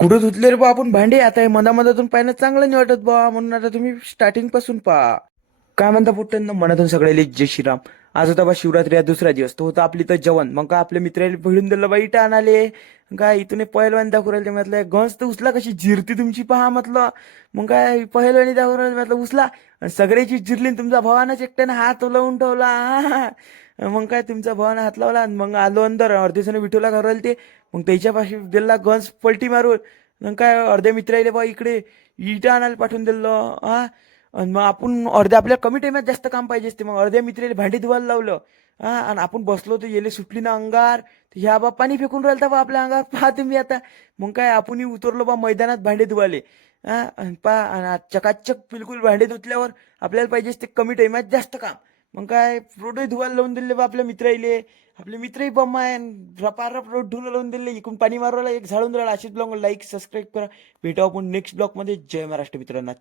कुठं धुतले रे बा आपण भांडे? आता हे मधामधातून पाहिलं चांगलं नाही वाटत बा, म्हणून आता तुम्ही स्टार्टिंग पासून पहा. काय म्हणता पुट्ट्यांना, मनातून सगळ्याला जय श्रीराम. आज होता बा शिवरात्री, दुसरा दिवस तो होता आपली तर जेवण. मग का आपल्या मित्राला भिडून दिलं बा इटा आणाले. काय इथून पहिलवान दाखवू राहिले म्हटलं, गंज तर उचला कशी जिरती तुमची पहा म्हटलं. मग काय पहिलवानी दाखवू राहिले म्हटलं उचला. आणि सगळ्याची जिरली आणि तुमचा भावानंच एकट्यानं हात लावून ठेवला. मग काय तुमचा भावानं हात लावला आणि मग आलो अंदर. अर्धे जण विठूला घालवले ते. मग त्याच्यापाशी दिला गंज पलटी मारून. मग काय अर्ध्या मित्र येले बा इकडे इटा आणायला पाठवून दिलं. हा, आणि मग आपण अर्ध्या आपल्या कमी टाइमात जास्त काम पाहिजे असते. मग अर्ध्या मित्राला भांडी धुवायला लावलं. हा, आणि आपण बसलो तर येले सुटली ना अंगार. तर ह्या बा पाणी फेकून राहिलता बा आपल्या अंगावर, पहा तुम्ही आता. मग काय आपणही उतरलो बा मैदानात भांडे धुवाले. हा, आणि पहा आणि आज चकाचक बिलकुल भांडे धुतल्यावर आपल्याला पाहिजे असते कमी टाइमात जास्त काम. मग काय रोडही धुवायला लावून दिले बा आपल्या मित्राईले. आपले मित्रही बम्मा आहे. रपारप रोड धुवून लावून दिले. इकडून पाणी मारवायला एक झाडून राहिला. अशीच ब्लॉग लाईक सबस्क्राईब करा. भेटू आपण नेक्स्ट ब्लॉग मध्ये. जय महाराष्ट्र मित्रांनो.